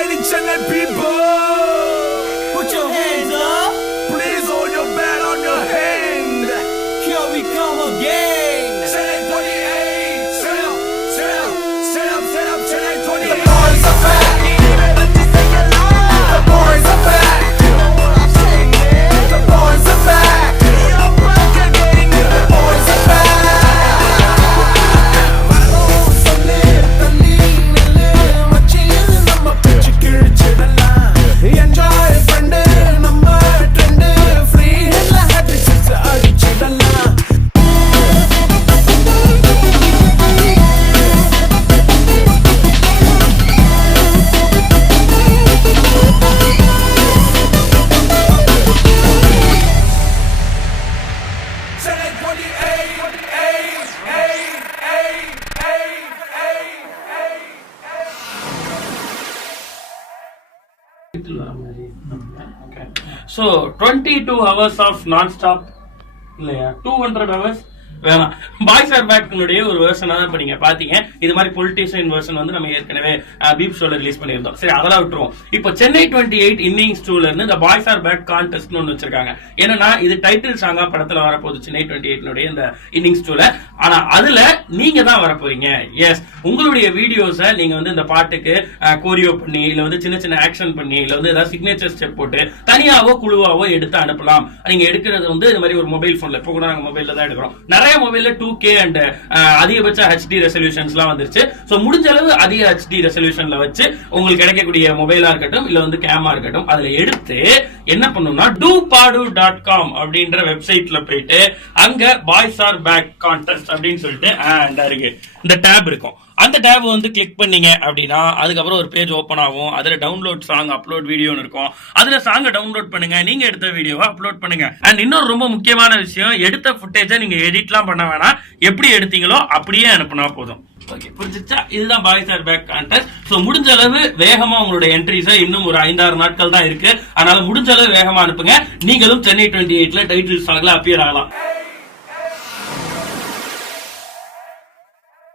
ready, Chennai people? Put your hands up. Please hold your bat on your hand. Here we come again. Chennai 28. Set up, Chennai 28. The boys are back. The boys are back. The boys are back. The boys are back. So 22 hours of non-stop இல்லையா 200 hours வேணாம். Boys R பேக்னுடைய ஒரு வெர்ஷனா தான் இப்ப நீங்க பாத்தீங்க. இது மாதிரி politician version வந்து நம்ம ஏற்கனவே பீப் ஷோல ரிலீஸ் பண்ணியிருந்தோம். சரி, அதெல்லாம் விட்டுருவோம். இப்போ சென்னை 28 இன்னிங்ஸ் 2ல இருந்து இந்த பாய்ஸ் ஆர் பேக் கான்டெஸ்ட் ஒன்னு வச்சிருக்காங்க. ஏன்னா இது டைட்டில் சாங்கா படத்துல வரப்போகுது சென்னை 28 இந்த இன்னிங்ஸ் 2ல. ஆனா அதுல நீங்க தான் வரப்போறீங்க. எஸ், உங்களுடைய வீடியோஸை நீங்க வந்து இந்த பாட்டுக்கு கோரியோ பண்ணி இல்ல வந்து சின்ன சின்ன ஆக்ஷன் பண்ணி இல்ல வந்து ஏதாவது சிக்னேச்சர் ஸ்டெப் போட்டு தனியாவோ குழுவாவோ எடுத்து அனுப்பலாம். நீங்க எடுக்கிறது வந்து இது மாதிரி ஒரு மொபைல் போன்ல, இப்போ கூட நாங்க மொபைல்ல தான் எடுக்கிறோம். நிறைய மொபைல்ல 2K அண்ட் அதிகபட்ச HD ரெசல்யூஷன்ஸ்லாம் வந்துருச்சு. சோ முடிஞ்ச அளவு அதிக HD ரெசல்யூஷன்ல வச்சு உங்களுக்கு கிடைக்கக்கூடிய மொபைலா இருக்கட்டும் இல்ல வந்து கேமா இருக்கட்டும் அதுல எடுத்து என்ன பண்ணணும்னா doopadu.com அப்படின்ற வெப்சைட்ல போயிட்டு அங்க பாய்ஸ் ஆர் பேக் கான்டெஸ்ட் அப்படின்னு சொல்லிட்டு இருக்கு இந்த டேப் இருக்கும். அந்த டேப் வந்து கிளிக் பண்ணீங்க அப்படின்னா அதுக்கப்புறம் ஒரு பேஜ் ஓபன் ஆகும். அதுல டவுன்லோட் சாங் அப்லோட் வீடியோன்னு இருக்கும். அதுல சாங்கை டவுன்லோட் பண்ணுங்க, நீங்க எடுத்த வீடியோவை அப்லோட் பண்ணுங்க. அண்ட் இன்னொரு ரொம்ப முக்கியமான விஷயம், எடுத்த ஃபுட்டேஜை நீங்க எடிட்லாம் பண்ண வேணாம். எப்படி எடுத்தீங்களோ அப்படியே அனுப்புனா போதும். ஓகே, புரிஞ்சுச்சா? இதுதான் boys are back contest. So முடிஞ்ச அளவு வேகமா உங்களுடைய என்ட்ரிஸை, இன்னும் ஒரு 5-6 நாட்கள் தான் இருக்கு, அதனால முடிஞ்ச அளவு வேகமா அனுப்புங்க. நீங்களும் சென்னை 28ல டைட்டில் சாங்ல அப்பியர் ஆகலாம்.